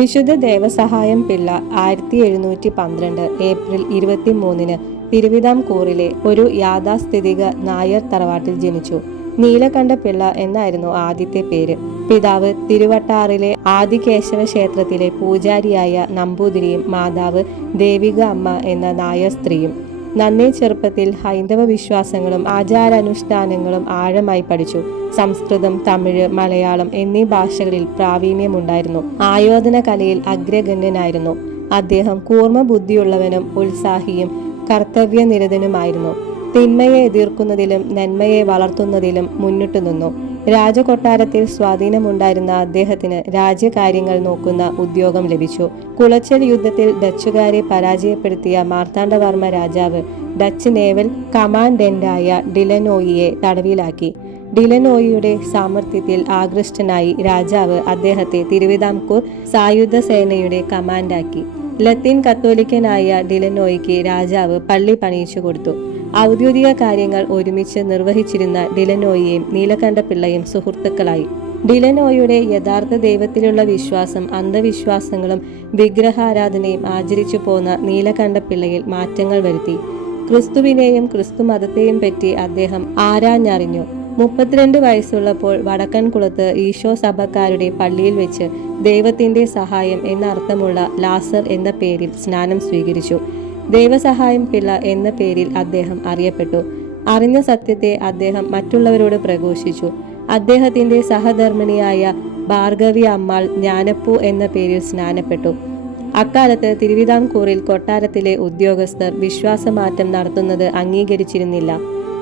വിശുദ്ധ ദേവസഹായം പിള്ള 1712 ഏപ്രിൽ 23 തിരുവിതാംകൂറിലെ ഒരു യാഥാസ്ഥിതിക നായർ തറവാട്ടിൽ ജനിച്ചു. നീലകണ്ഠ പിള്ള എന്നായിരുന്നു ആദ്യത്തെ പേര്. പിതാവ് തിരുവട്ടാറിലെ ആദികേശവ ക്ഷേത്രത്തിലെ പൂജാരിയായ നമ്പൂതിരിയും മാതാവ് ദേവിക അമ്മ എന്ന നായർ സ്ത്രീയും. നന്നേ ചെറുപ്പത്തിൽ ഹൈന്ദവ വിശ്വാസങ്ങളും ആചാരാനുഷ്ഠാനങ്ങളും ആഴമായി പഠിച്ചു. സംസ്കൃതം, തമിഴ്, മലയാളം എന്നീ ഭാഷകളിൽ പ്രാവീണ്യമുണ്ടായിരുന്നു. ആയോധന കലയിൽ അഗ്രഗണ്യനായിരുന്നു. അദ്ദേഹം കൂർമ്മ ബുദ്ധിയുള്ളവനും ഉത്സാഹിയും കർത്തവ്യനിരതനുമായിരുന്നു. തിന്മയെ എതിർക്കുന്നതിലും നന്മയെ വളർത്തുന്നതിലും മുന്നിട്ടു നിന്നു. രാജകൊട്ടാരത്തിൽ സ്വാധീനമുണ്ടായിരുന്ന അദ്ദേഹത്തിന് രാജ്യകാര്യങ്ങൾ നോക്കുന്ന ഉദ്യോഗം ലഭിച്ചു. കുളച്ചൽ യുദ്ധത്തിൽ ഡച്ചുകാരെ പരാജയപ്പെടുത്തിയ മാർത്താണ്ഡവർമ്മ രാജാവ് ഡച്ച് നേവൽ കമാൻഡന്റായ ഡിലനോയിയെ തടവിലാക്കി. ഡിലനോയിയുടെ സാമർത്ഥ്യത്തിൽ ആകൃഷ്ടനായി രാജാവ് അദ്ദേഹത്തെ തിരുവിതാംകൂർ സായുധ സേനയുടെ കമാൻഡാക്കി. ലത്തീൻ കത്തോലിക്കനായ ഡിലനോയിക്ക് രാജാവ് പള്ളി പണിയിച്ചു കൊടുത്തു. ഔദ്യോഗിക കാര്യങ്ങൾ ഒരുമിച്ച് നിർവഹിച്ചിരുന്ന ഡിലനോയിയും നീലകണ്ഠപിള്ളയും സുഹൃത്തുക്കളായി. ഡിലനോയിയുടെ യഥാർത്ഥ ദൈവത്തിലുള്ള വിശ്വാസം അന്ധവിശ്വാസങ്ങളും വിഗ്രഹാരാധനയും ആചരിച്ചു പോന്ന നീലകണ്ഠപിള്ളയിൽ മാറ്റങ്ങൾ വരുത്തി. ക്രിസ്തുവിനെയും ക്രിസ്തു മതത്തെയും പറ്റി അദ്ദേഹം ആരാഞ്ഞറിഞ്ഞു. 32 വയസ്സുള്ളപ്പോൾ വടക്കൻകുളത്ത് ഈശോ സഭക്കാരുടെ പള്ളിയിൽ വെച്ച് ദൈവത്തിന്റെ സഹായം എന്നർത്ഥമുള്ള ലാസർ എന്ന പേരിൽ സ്നാനം സ്വീകരിച്ചു. ദേവസഹായം പിള്ള എന്ന പേരിൽ അദ്ദേഹം അറിയപ്പെട്ടു. അറിഞ്ഞ സത്യത്തെ അദ്ദേഹം മറ്റുള്ളവരോട് പ്രഘോഷിച്ചു. അദ്ദേഹത്തിന്റെ സഹധർമ്മിണിയായ ഭാർഗവി അമ്മാൾ ജ്ഞാനപ്പൂ എന്ന പേരിൽ സ്നാനപ്പെട്ടു. അക്കാലത്ത് തിരുവിതാംകൂറിൽ കൊട്ടാരത്തിലെ ഉദ്യോഗസ്ഥർ വിശ്വാസമാറ്റം നടത്തുന്നത് അംഗീകരിച്ചിരുന്നില്ല.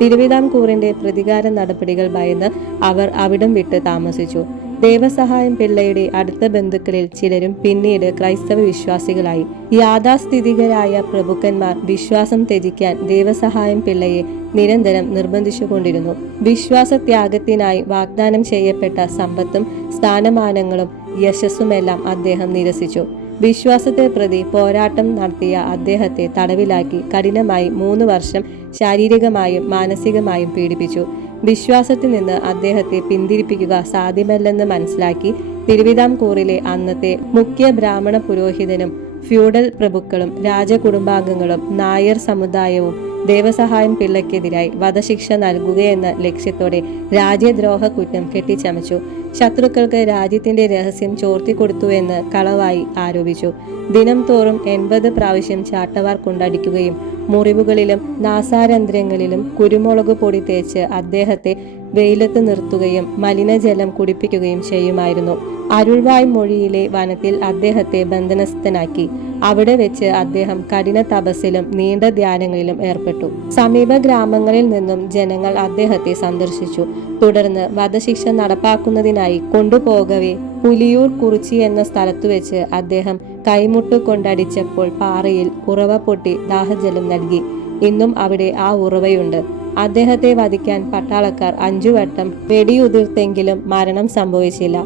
തിരുവിതാംകൂറിന്റെ പ്രതികാര നടപടികൾ ഭയന്ന് അവർ അവിടം വിട്ട് താമസിച്ചു. ദേവസഹായം പിള്ളയുടെ അടുത്ത ബന്ധുക്കളിൽ ചിലരും പിന്നീട് ക്രൈസ്തവ വിശ്വാസികളായി. യാഥാസ്ഥിതികരായ പ്രഭുക്കന്മാർ വിശ്വാസം ത്യജിക്കാൻ ദേവസഹായം പിള്ളയെ നിരന്തരം നിർബന്ധിച്ചുകൊണ്ടിരുന്നു. വിശ്വാസത്യാഗത്തിനായി വാഗ്ദാനം ചെയ്യപ്പെട്ട സമ്പത്തും സ്ഥാനമാനങ്ങളും യശസ്സുമെല്ലാം അദ്ദേഹം നിരസിച്ചു. വിശ്വാസത്തെ പ്രതി പോരാട്ടം നടത്തിയ അദ്ദേഹത്തെ തടവിലാക്കി കഠിനമായി 3 വർഷം ശാരീരികമായും മാനസികമായും പീഡിപ്പിച്ചു. വിശ്വാസത്തിൽ നിന്ന് അദ്ദേഹത്തെ പിന്തിരിപ്പിക്കുക സാധ്യമല്ലെന്ന് മനസ്സിലാക്കി തിരുവിതാംകൂറിലെ അന്നത്തെ മുഖ്യ ബ്രാഹ്മണ പുരോഹിതനും ഫ്യൂഡൽ പ്രഭുക്കളും രാജകുടുംബാംഗങ്ങളും നായർ സമുദായവും ദേവസഹായം പിള്ളയ്ക്കെതിരായി വധശിക്ഷ നൽകുകയെന്ന ലക്ഷ്യത്തോടെ രാജ്യദ്രോഹ കുറ്റം കെട്ടിച്ചമച്ചു. ശത്രുക്കൾക്ക് രാജ്യത്തിന്റെ രഹസ്യം ചോർത്തിക്കൊടുത്തുവെന്ന് കളവായി ആരോപിച്ചു. ദിനം തോറും 80 പ്രാവശ്യം ചാട്ടവാർ കൊണ്ടടിക്കുകയും മുറിവുകളിലും നാസാരന്ധ്രങ്ങളിലും കുരുമുളക് പൊടി തേച്ച് അദ്ദേഹത്തെ വെയിലത്ത് നിർത്തുകയും മലിനജലം കുടിപ്പിക്കുകയും ചെയ്യുമായിരുന്നു. അരുൾവായ് മൊഴിയിലെ വനത്തിൽ അദ്ദേഹത്തെ ബന്ധനസ്ഥനാക്കി. അവിടെ വെച്ച് അദ്ദേഹം കഠിന തപസ്സിലും നീണ്ട ധ്യാനങ്ങളിലും ഏർപ്പെട്ടു. സമീപ ഗ്രാമങ്ങളിൽ നിന്നും ജനങ്ങൾ അദ്ദേഹത്തെ സന്ദർശിച്ചു. തുടർന്ന് വധശിക്ഷ നടപ്പാക്കുന്നതിനായി കൊണ്ടുപോകവേ പുലിയൂർ കുറിച്ചി എന്ന സ്ഥലത്തു വെച്ച് അദ്ദേഹം കൈമുട്ട് കൊണ്ടടിച്ചപ്പോൾ പാറയിൽ ഉറവ പൊട്ടി ദാഹജലം നൽകി. ഇന്നും അവിടെ ആ ഉറവയുണ്ട്. അദ്ദേഹത്തെ വധിക്കാൻ പട്ടാളക്കാർ 5 വട്ടം വെടിയുതിർത്തെങ്കിലും മരണം സംഭവിച്ചില്ല.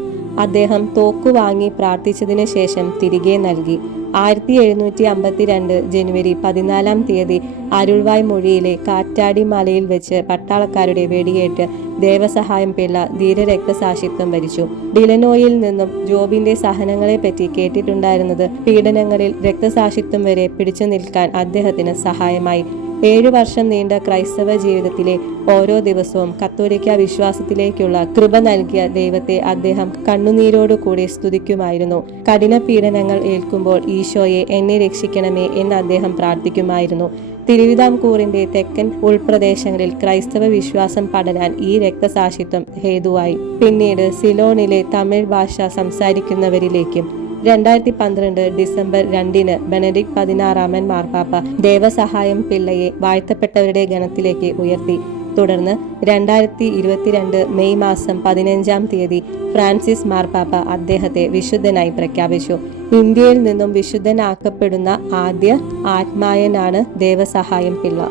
അദ്ദേഹം തോക്കു വാങ്ങി പ്രാർത്ഥിച്ചതിന് ശേഷം തിരികെ നൽകി. 1752 ജനുവരി 14 അരുൾവായ് മൊഴിയിലെ കാറ്റാടി മലയിൽ വെച്ച് പട്ടാളക്കാരുടെ വെടിയേറ്റ് ദേവസഹായം പിള്ള ധീരരക്തസാക്ഷിത്വം വരിച്ചു. ഡിലനോയിൽ നിന്നും ജോബിന്റെ സഹനങ്ങളെപ്പറ്റി കേട്ടിട്ടുണ്ടായിരുന്നത് പീഡനങ്ങളിൽ രക്തസാക്ഷിത്വം വരെ പിടിച്ചു നിൽക്കാൻ അദ്ദേഹത്തിന് സഹായമായി. 7 വർഷം നീണ്ട ക്രൈസ്തവ ജീവിതത്തിലെ ഓരോ ദിവസവും കത്തോലിക്ക വിശ്വാസത്തിലേക്കുള്ള കൃപ നൽകിയ ദൈവത്തെ അദ്ദേഹം കണ്ണുനീരോടുകൂടി സ്തുതിക്കുമായിരുന്നു. കഠിന പീഡനങ്ങൾ ഏൽക്കുമ്പോൾ ഈശോയെ എന്നെ രക്ഷിക്കണമേ എന്ന് അദ്ദേഹം പ്രാർത്ഥിക്കുമായിരുന്നു. തിരുവിതാംകൂറിന്റെ തെക്കൻ ഉൾപ്രദേശങ്ങളിൽ ക്രൈസ്തവ വിശ്വാസം പടരാൻ ഈ രക്തസാക്ഷിത്വം ഹേതുവായി. പിന്നീട് സിലോണിലെ തമിഴ് ഭാഷ സംസാരിക്കുന്നവരിലേക്കും 2012 ഡിസംബർ 2 ബെനഡിക്ട് 16 മാർപ്പാപ്പ ദേവസഹായം പിള്ളയെ വാഴ്ത്തപ്പെട്ടവരുടെ ഗണത്തിലേക്ക് ഉയർത്തി. തുടർന്ന് 2022 മെയ് മാസം 15 ഫ്രാൻസിസ് മാർപ്പാപ്പ അദ്ദേഹത്തെ വിശുദ്ധനായി പ്രഖ്യാപിച്ചു. ഇന്ത്യയിൽ നിന്നും വിശുദ്ധനാക്കപ്പെടുന്ന ആദ്യ ആത്മായനാണ് ദേവസഹായം പിള്ള.